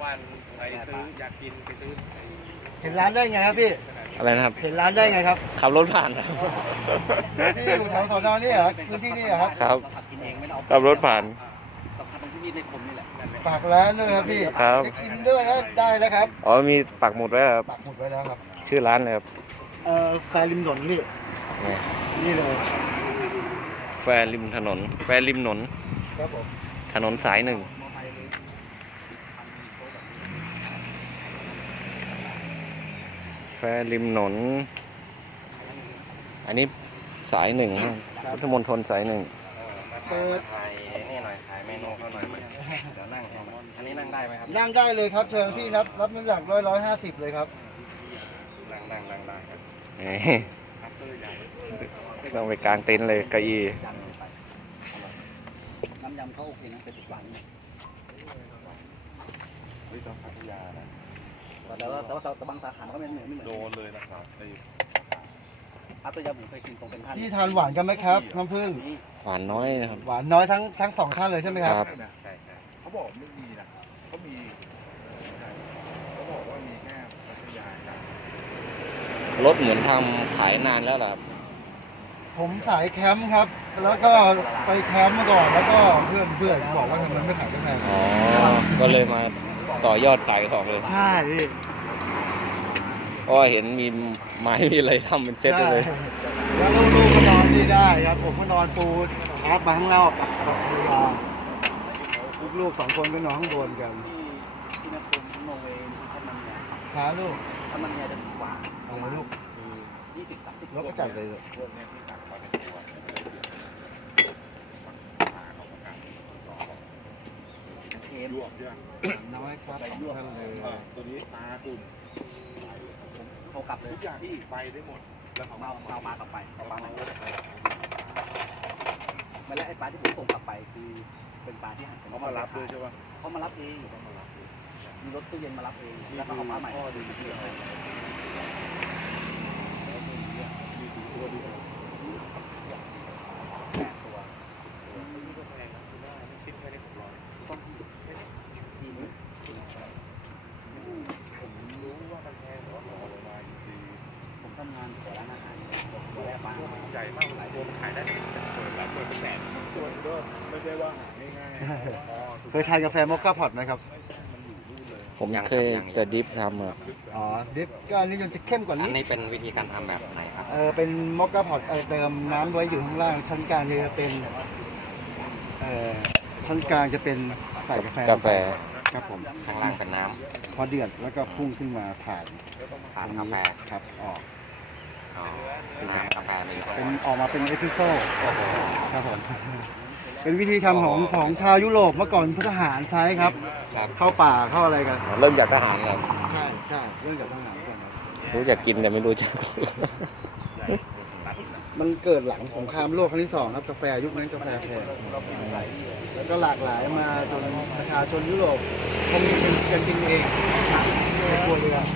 มื่อวานไปซื้ออยากกินไปซื้อไอ้เห็นร้านได้ไงครับพี่ อะไรนะครับ เห็นร้านได้ไงครับ ขับรถผ่านครับพี่อยู่แถวสอนอนี่เหรอพื้นที่นี่เหรอครับ ครับเราขับกินเองไม่ได้เอาขับรถผ่านเราขับตรงที่นี่ในคมนี่แหละนั่นแหละฝากร้านด้วยครับพี่ครับจะกินด้วยนะได้นะครับอ๋อมีปักหมุดไว้ครับ ปักหมุดไว้แล้วครับชื่อร้านเลยครับเอ่อแฟริมถนนพี่นี่นี่เลยแฟร์ริมถนน แฟร์ริมถนน ครับผมถนนสายหนึ่ง แฟร์ริมถนน อันนี้สายหนึ่งนะพุทธมณฑลสายหนึ่งเปิดถ่ายนี่หน่อยถ่ายเมนูเขาหน่อยไหมเดี๋ยวนั่งให้มันอันนี้นั่งได้ไหมครับ นั่งได้เลยครับ เชิญพี่นับรับน้ำหนักร้อยร้อยห้าสิบเลยครับ นั่งนั่งนั่งได้ครับนี่พัตเตอร์ใหญ่ต้องไปกลางเต็นท์เลยเก้าอี้ยันลงไปน้ำยำเขาโอเคนะเป็นทุกวันเนี่ยเฮ้ยต้องพัทยานะ แต่ว่าแต่ว่าแต่บางสาขาก็ไม่เหมือนไม่เหมือนโดนเลยนะครับไอ้อัตยาผมเคยกินตรงเป็นท่านพี่ทานหวานกันไหมครับน้ำผึ้งนี่หวานน้อยนะครับ หวานน้อยทั้งทั้งสองท่านเลยใช่ไหมครับครับ ใช่ใช่เขาบอกไม่มีนะเขามีเขาบอกว่ามีแค่พัทยาครับรถเหมือนทำขายนานแล้วล่ะครับผมสายแคมป์ครับ แล้วก็ไปแคมป์มาก่อนแล้วก็เพื่อนเพื่อนบอกว่าทำไมไม่ขายกาแฟอ๋อก็เลยมา ต่อยอดขายของเลยใช่พี่เพราะว่าเห็นมีไม้มีอะไรทำเป็นเซตเลย ใช่แล้วลูกๆก็นอนนี่ได้ครับ ผมก็นอนปูชาร์จมาข้างนอกกับภรรยาลูกๆสองคนก็นอนข้างบนกันที่ที่นักคมโนเวย์ที่ท่านมันเนี่ยขาลูกถ้ามันเนี่ยจะถูกกว่าอะไรลูก ยี่สิบสามสิบแล้วก็จัดเลยลูกพวกเนี้ยที่สั่งมาเป็นตัวเนี่ยไม่ได้เยอะขาเขาประกาศ เท มยวบยังน้อยครับสองท่านเลยอ่าตัวนี้ตาตุ่มเขากลับเลยทุกอย่างที่ไปได้หมด แล้วเขาเอามาเอามากลับไปเอาเอาปลามาใหม่เอาไม่แล้วไอ้ปลาที่ผมส่งกลับไปคือเป็นปลาที่หันเขามารับด้วยใช่ป่ะเขามารับเองเขามารับด้วยมีรถตู้เย็นมารับเองแล้วก็เอาปลาใหม่พ่อดูเพื่อนให้มีดูตัวดู แปดตัว นี่ก็แพงนะคุณได้ไม่คิดแค่ได้หกร้อย ต้องทีนี้ ผมรู้ว่ามันแพงแต่ว่าของเรามาอินซีย์ ผมทำงานอยู่กับร้านอาหารตัวแรกปลา ตัวมัน ใหญ่มากหลายตัวมันขายได้เป็นเปิดหลายตัวเป็นแสนตัวมันก็ไม่ได้ว่าหาง่ายๆอ๋อถูกเคยทานกาแฟมอคค่าพอตไหมครับมันอยู่นู่นเลยผมเคยแต่ดิฟทำอะอ๋อ ดิฟก็อันนี้ยังจะเข้มกว่าอันี้นนี้ เป็นวิธีการทำแบบไหนครับ เออ เป็นมอคค่าพอตเออเติมน้ำไว้อยู่ข้างล่าง ชั้นกลางจะเป็น เอ่อ ชั้นกลางจะเป็นใส่กาแฟกาแฟครับผม ข้างล่างเป็นน้ำพอเดือดแล้วก็พุ่งขึ้นมาผ่านผ่านตรงกานี้แฟ ครับ ออก อ๋อน้ำกาแฟเลย เป็นออกมาเป็นเอสเปรสโซ่โอ้โหครับผมเป็นวิธีทำของของชาวยุโรปเมื่อก่อนทหารใช้ครับ ครับ เข้าป่าเข้าอะไรกัน เริ่มจากทหารครับใช่ใช่เรื่องจากทหารก่อนครับรู้จักกินแต่ไม่รู้จัก มันเกิดหลังสงครามโลกครั้งที่สองครับกาแฟยุคนั้นกาแฟแพงแล้วก็หลากหลายมาจนประชาชนยุโรปคงกินกันกินเองในครัวเรือน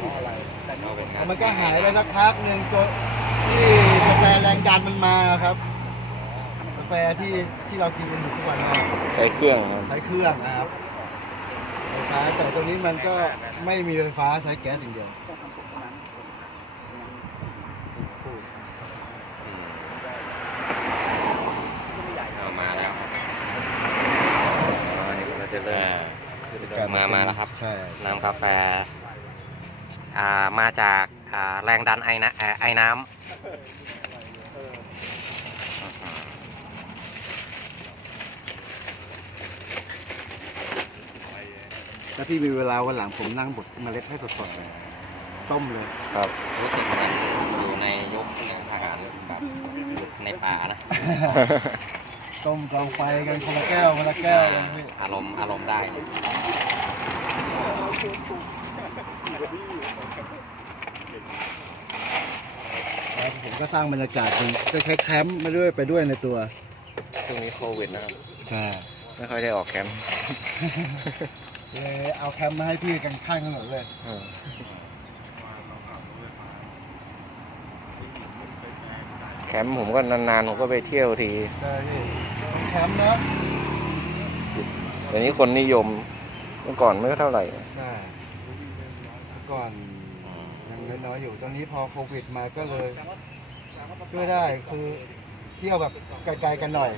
เอาเป็น แล้ว งาน มันก็หายไปสักพักหนึ่งจนที่กาแฟแรงดันมันมาครับกาแฟที่ที่เรากินกันอยู่ทุกวันนี้ใช้เครื่องครับใช้เครื่องนะครับไฟฟ้าแต่ตัวนี้มันก็ไม่มีไฟฟ้าใช้แก๊สอย่างเดียวต้องทำสุกเท่านั้นอืมเอามาแล้วครับอ๋อนี่เราจะเริ่มมามาแล้วครับ ใช่ น้ำกาแฟอ่า มาจากอ่าแรงดันไอนะเอ่อไอน้ำถ้าพี่มีเวลาวันหลังผมนั่งบดเมล็ดให้สดๆเลยต้มเลย ครับรู้สึกเหมือนอยู่ในยุคของทหารแบบในป่านะ ต้มกลางไฟกันคนละแก้วคนละแก้วกันพี่อารมณ์อารมณ์ได้ แล้วผมก็สร้างบรรยากาศเป็นคล้ายๆแคมป์มาด้วยไปด้วยในตัวช่วงนี้โควิดนะครับ ใช่ไม่ค่อยได้ออกแคมป์เลยเอาแคมป์มาให้พี่กันข้างถนนเลยอืมแคมป์ผมก็นานๆผมก็ไปเที่ยวทีใช่พี่แคมป์นะเดี๋ยวนี้คนนิยมมื่อก่อนไม่เท่าไหร่ใช่เมื่อ ก่อนยังน้อยๆอยู่ตอนนี้พอโควิดมาก็เลยช่วยได้คือเที่ยวแบบไกลๆกันหน่อย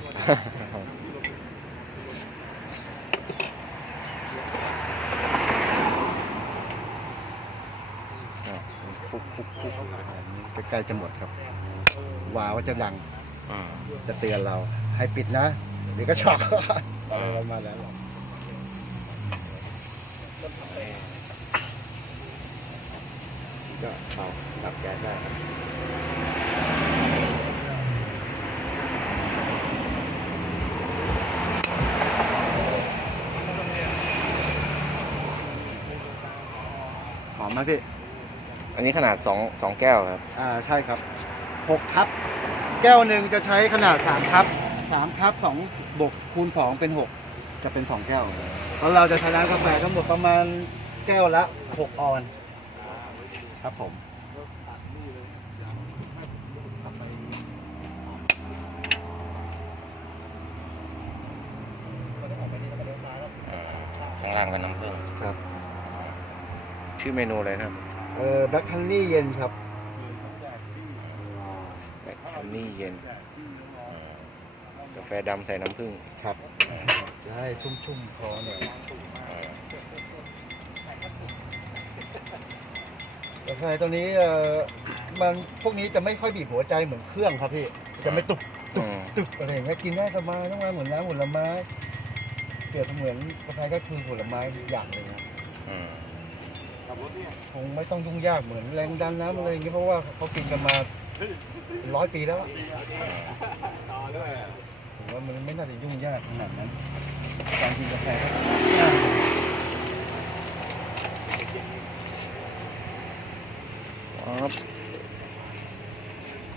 ฟุกฟุกฟุกใกล้ๆจะหมดครับ วาวว่าจะดังอืมจะเตือนเราให้ปิดนะเดี๋ยวก็ช็อกอะไรประมาณนั้น ก็เอาดับแก๊สได้ครับหอมไหมพี่ อันนี้ขนาดสองสองแก้วครับ อ่าใช่ครับหกคัพแก้วหนึ่งจะใช้ขนาดสามคัพสามคัพสองบวกคูณสองเป็นหกจะเป็นสองแก้วแล้วเราจะใช้น้ำกาแฟทั้งหมดประมาณแก้วละหกออน ครับผมข้างล่างเป็นน้ำผึ้งครับ ชื่อเมนูอะไรนะครับเออแบล็คฮันนี่เย็นครับแบล็คฮันนี่เย็นกาแฟดำใส่น้ำผึ้งครับจะให้ชุ่มๆคอหน่อยกา แฟตัวนี้เออมันพวกนี้จะไม่ค่อยบีบหัวใจเหมือนเครื่องครับพี่ จะไม่ตุบอืมตึกอะไรอย่างเงี้ยกินได้สบายต้องมาเหมือนน้ำผลไม้เปรียบเสมือนกาแฟก็คือผลไม้อย่างหนึ่งนะอืมคงไม่ต้องยุ่งยากเหมือนแรงดันน้ำอะไรอย่างเงี้ยเพราะว่าเขากินกันมาร้อยปีแล้วอะผมว่ามันไม่น่าจะยุ่งยากขนาดนั้นการกินกาแฟก็ง่าย ครับ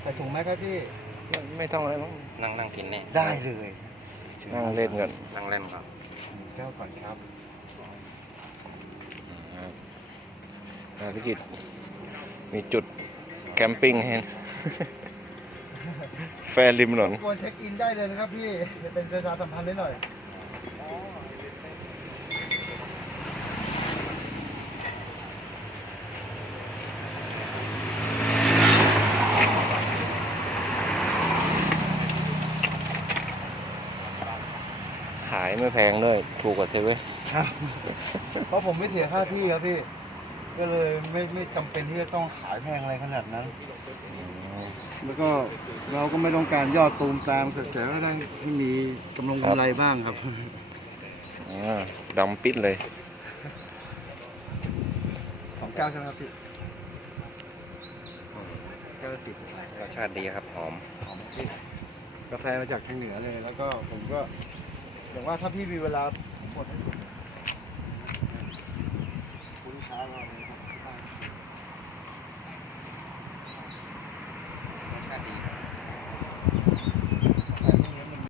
ใส่ถุงไหมครับพี่ ไม่ไม่ต้องเลยมั้งนั่งนั่งกินเนี่ยได้เลยนั่งเล่นกันนั่งเล่นครับแก้วก่อนครับอ่าพี่กิตมีจุดแคมปิ้งให้แฟนริมถนนควรเช็คอินได้เลยนะครับพี่ เป็นประชาสัมพันธ์นิดหน่อยายไม่แพงด้วย ถูกกว่าเซเว่นครับเพราะผมไม่เสียค่าที่ครับพี่ ก็เลยไม่ไม่จำเป็นที่จะต้องขายแพงอะไรขนาดนั้น แล้วก็เราก็ไม่ต้องการยอดตูมตามแต่ก็ได้ที่มีกำลังกำไรบ้างครับอ่าดำปิดเลยของแก้วใช่ไหมครับพี่แก้วละสิบรสชาติดีครับหอมหอมพี่กาแฟมาจากทางเหนือเลย แล้วก็ผมก็ อย่างว่าถ้าพี่มีเวลาหมดให้ผมคุณลูกค้าก็